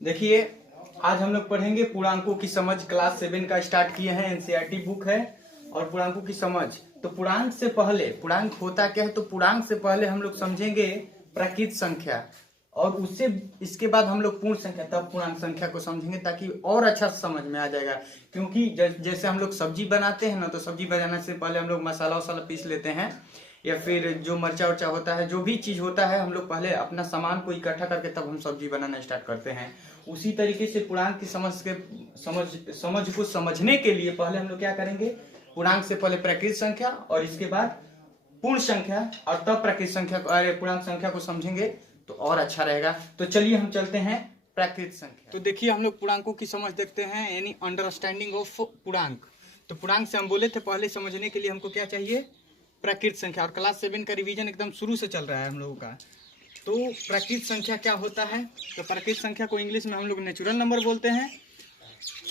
देखिए, आज हम लोग पढ़ेंगे पूर्णांकों की समझ। क्लास 7 का स्टार्ट किए हैं, एनसीईआरटी बुक है और पूर्णांकों की समझ। तो पूर्णांक से पहले, पूर्णांक होता क्या है, तो पूर्णांक से पहले हम लोग समझेंगे प्राकृत संख्या और उससे इसके बाद हम लोग पूर्ण संख्या, तब पूर्णांक संख्या को समझेंगे ताकि और अच्छा समझ में आ जाएगा। क्योंकि जैसे हम लोग सब्जी बनाते हैं ना, तो सब्जी बनाने से पहले हम लोग मसाला वसाला पीस लेते हैं, या फिर जो मरचा उर्चा होता है, जो भी चीज होता है, हम लोग पहले अपना सामान को इकट्ठा करके तब हम सब्जी बनाना स्टार्ट करते हैं। उसी तरीके से पूर्णांक की समझ को समझने के लिए पहले हम लोग क्या करेंगे, पूर्णांक से पहले प्राकृत संख्या और इसके बाद पूर्ण संख्या, और तब प्राकृत संख्या को, अरे पूर्णांक संख्या को समझेंगे तो और अच्छा रहेगा। तो चलिए हम चलते हैं प्राकृत संख्या। तो देखिए, हम लोग पूर्णांकों की समझ देखते हैं, यानी अंडरस्टैंडिंग ऑफ पूर्णांक। तो पूर्णांक से हम बोले थे पहले समझने के लिए हमको क्या चाहिए, प्राकृत संख्या। और क्लास 7 का रिवीजन एकदम शुरू से चल रहा है हम लोगों का। तो प्राकृत संख्या क्या होता है, तो प्राकृत संख्या को इंग्लिश में हम लोग नेचुरल नंबर बोलते हैं।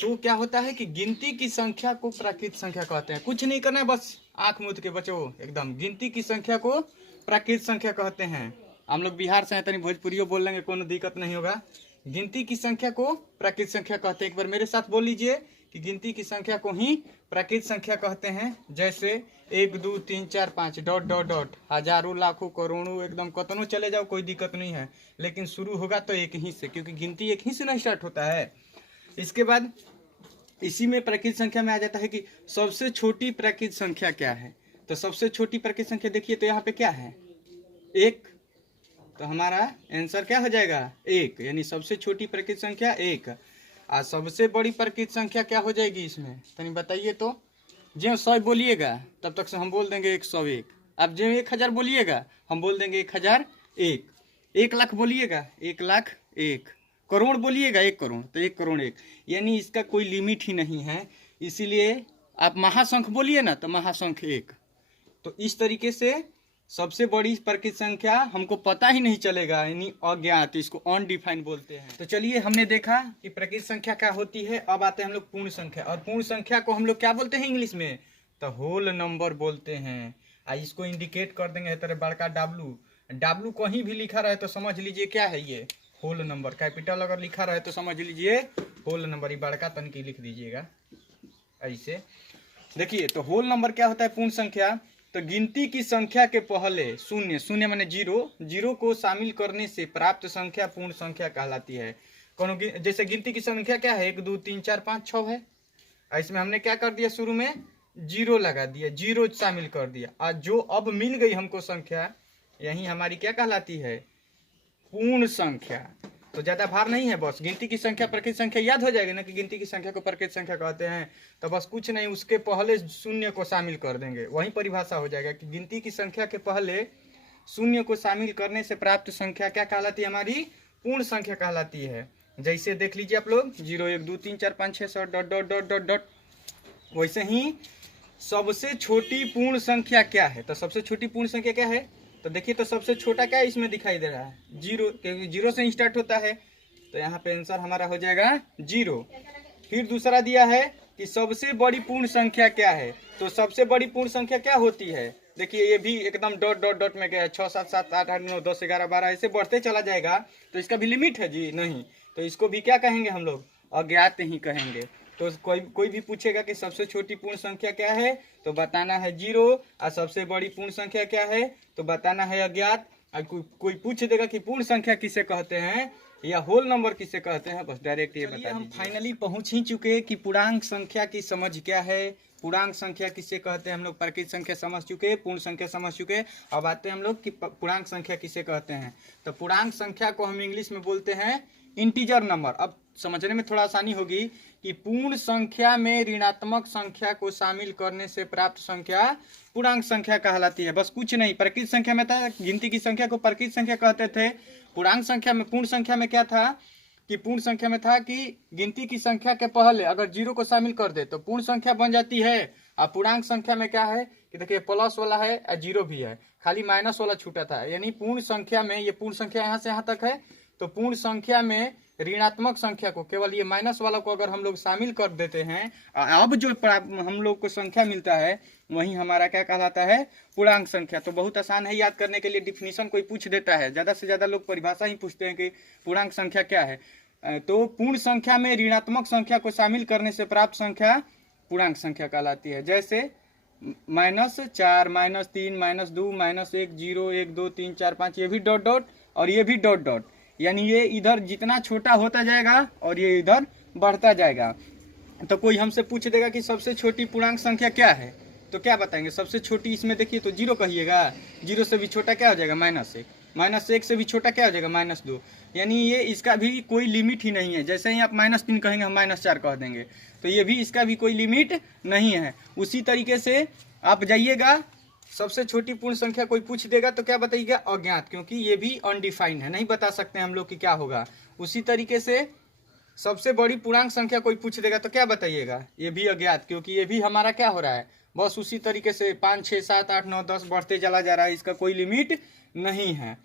तो क्या होता है कि गिनती की संख्या को प्राकृत संख्या कहते हैं। कुछ नहीं करना है, बस आंख मूंद के बचो एकदम। गिनती की संख्या को प्राकृत संख्या कहते हैं। हम लोग बिहार से हैं, तनी भोजपुरियो बोल लेंगे, कोनो दिक्कत नहीं होगा। गिनती की संख्या को प्राकृत संख्या कहते हैं। एक बार मेरे साथ बोल लीजिए कि गिनती की संख्या को ही प्राकृत संख्या कहते हैं। जैसे 1 2 3 4 5 डॉट डॉट डॉट, हजारों लाखों करोड़ों, एकदम कतनों चले जाओ, कोई दिक्कत नहीं है, लेकिन शुरू होगा तो एक ही से, क्योंकि गिनती एक ही से ना स्टार्ट होता है। इसके बाद इसी में प्राकृत संख्या में आ जाता है कि सबसे छोटी प्राकृत संख्या क्या है। तो सबसे छोटी प्राकृत संख्या देखिए, तो यहाँ पे क्या है, 1। तो हमारा आंसर क्या हो जाएगा, 1, यानी सबसे छोटी प्राकृत संख्या 1। और सबसे बड़ी प्राकृत संख्या क्या हो जाएगी इसमें, तनी बताइए तो। जो 100 बोलिएगा तब तक से हम बोल देंगे 101। अब जो 1000 बोलिएगा हम बोल देंगे 1001। 1 लाख बोलिएगा 1,00,001। करोड़ बोलिएगा 1 करोड़, तो 1 करोड़ 1, यानी इसका कोई लिमिट ही नहीं है। इसीलिए आप महासंख्य बोलिए ना, तो महासंख्य 1। तो इस तरीके से सबसे बड़ी प्राकृत संख्या हमको पता ही नहीं चलेगा, यानी अज्ञात, इसको अनडिफाइंड बोलते हैं। तो चलिए, हमने देखा कि प्राकृत संख्या क्या होती है। अब आते हैं हम लोग पूर्ण संख्या। और पूर्ण संख्या को हम लोग क्या बोलते हैं इंग्लिश में, तो होल नंबर बोलते हैं। इसको इंडिकेट कर देंगे तरह बड़का डब्लू कहीं भी लिखा रहे तो समझ लीजिए क्या है ये, होल नंबर। कैपिटल अगर लिखा रहे तो समझ लीजिए होल नंबर। ये बड़का तनकी लिख दीजिएगा ऐसे। देखिए, तो होल नंबर क्या होता है, पूर्ण संख्या। तो गिनती की संख्या के पहले शून्य माने जीरो को शामिल करने से प्राप्त संख्या पूर्ण संख्या कहलाती है। जैसे गिनती की संख्या क्या है, 1 2 3 4 5 6 है। इसमें हमने क्या कर दिया, शुरू में 0 लगा दिया, 0 शामिल कर दिया। और जो अब मिल गई हमको संख्या, यही हमारी क्या कहलाती है, पूर्ण संख्या। तो ज्यादा भार नहीं है, बस गिनती की संख्या प्राकृत संख्या याद हो जाएगी ना कि गिनती की संख्या को प्राकृत संख्या कहते हैं। तो बस कुछ नहीं, उसके पहले शून्य को शामिल कर देंगे, वही परिभाषा हो जाएगा कि गिनती की संख्या के पहले शून्य को शामिल करने से प्राप्त संख्या क्या कहलाती है, हमारी पूर्ण संख्या कहलाती है। जैसे देख लीजिए आप लोग, 0 1 2 3 4 5 6 7 dot dot dot dot dot. वैसे ही सबसे छोटी पूर्ण संख्या क्या है, तो सबसे छोटी पूर्ण संख्या क्या है, तो देखिए, तो सबसे छोटा क्या है इसमें दिखाई दे रहा है, 0, क्योंकि 0 से स्टार्ट होता है। तो यहाँ पे आंसर हमारा हो जाएगा 0। फिर दूसरा दिया है कि सबसे बड़ी पूर्ण संख्या क्या है। तो सबसे बड़ी पूर्ण संख्या क्या होती है, देखिए ये भी एकदम डॉट डॉट डॉट में गया है, 6 7 7 8 8 9 10 11 12 ऐसे बढ़ते चला जाएगा। तो इसका भी लिमिट है जी, नहीं। तो इसको भी क्या कहेंगे हम लोग, अज्ञात ही कहेंगे। तो कोई भी पूछेगा कि सबसे छोटी पूर्ण संख्या क्या है, तो बताना है 0। और सबसे बड़ी पूर्ण संख्या क्या है, तो बताना है अज्ञात। और कोई पूछ देगा कि पूर्ण संख्या किसे कहते हैं या होल नंबर किसे कहते हैं, बस डायरेक्ट ये बता। हम फाइनली पहुंच ही चुके कि पूर्णांक संख्या की समझ क्या है, पूर्णांक संख्या किसे कहते हैं। हम लोग प्राकृत संख्या समझ चुके, पूर्ण संख्या समझ चुके। अब आते हैं हम लोग कि पूर्णांक संख्या किसे कहते हैं। तो पूर्णांक संख्या को हम इंग्लिश में बोलते हैं इंटीजर नंबर। अब समझने में थोड़ा आसानी होगी कि पूर्ण संख्या में ऋणात्मक संख्या को शामिल करने से प्राप्त संख्या पूर्णांक संख्या कहलाती है। बस कुछ नहीं, प्राकृत संख्या में था, गिनती की संख्या को प्राकृत संख्या कहते थे। पूर्णांक संख्या में, पूर्ण संख्या में क्या था कि पूर्ण संख्या में था कि गिनती की संख्या के पहले अगर 0 को शामिल कर दे तो पूर्ण संख्या बन जाती है। और पूर्णांक संख्या में क्या है कि देखिए, प्लस वाला है और 0 भी है, खाली माइनस वाला छूटा था। यानी पूर्ण संख्या में, ये पूर्ण संख्या यहाँ से यहाँ तक है, तो पूर्ण संख्या में ऋणात्मक संख्या को, केवल ये माइनस वाला को अगर हम लोग शामिल कर देते हैं, अब जो हम लोग को संख्या मिलता है वही हमारा क्या कहलाता है, पूर्णांक संख्या। तो बहुत आसान है याद करने के लिए, डिफिनीशन कोई पूछ देता है, ज्यादा से ज्यादा लोग परिभाषा ही पूछते हैं कि पूर्णांक संख्या क्या है। तो पूर्ण संख्या में ऋणात्मक संख्या को शामिल करने से प्राप्त संख्या पूर्णांक संख्या कहलाती है। जैसे -4, -3, -2, -1, 0, 1, 2, 3, 4, 5, ये भी डॉट डॉट और ये भी डॉट डॉट, यानी ये इधर जितना छोटा होता जाएगा और ये इधर बढ़ता जाएगा। तो कोई हमसे पूछ देगा कि सबसे छोटी पूर्णांक संख्या क्या है, तो क्या बताएंगे? सबसे छोटी इसमें देखिए तो 0 कहिएगा, 0 से भी छोटा क्या हो जाएगा -1, -1 से भी छोटा क्या हो जाएगा -2, यानी ये इसका भी कोई लिमिट ही नहीं है। जैसे ही आप -3 कहेंगे हम -4 कह देंगे, तो ये भी इसका भी कोई लिमिट नहीं है। उसी तरीके से आप जाइएगा, सबसे छोटी पूर्ण संख्या कोई पूछ देगा तो क्या बताइएगा? अज्ञात, क्योंकि ये भी अनडिफाइंड है, नहीं बता सकते हम लोग कि क्या होगा। उसी तरीके से सबसे बड़ी पूर्णांक संख्या कोई पूछ देगा तो क्या बताइएगा? ये भी अज्ञात, क्योंकि ये भी हमारा क्या हो रहा है, बस उसी तरीके से 5, 6, 7, 8, 9, 10 बढ़ते चला जा रहा है, इसका कोई लिमिट नहीं है।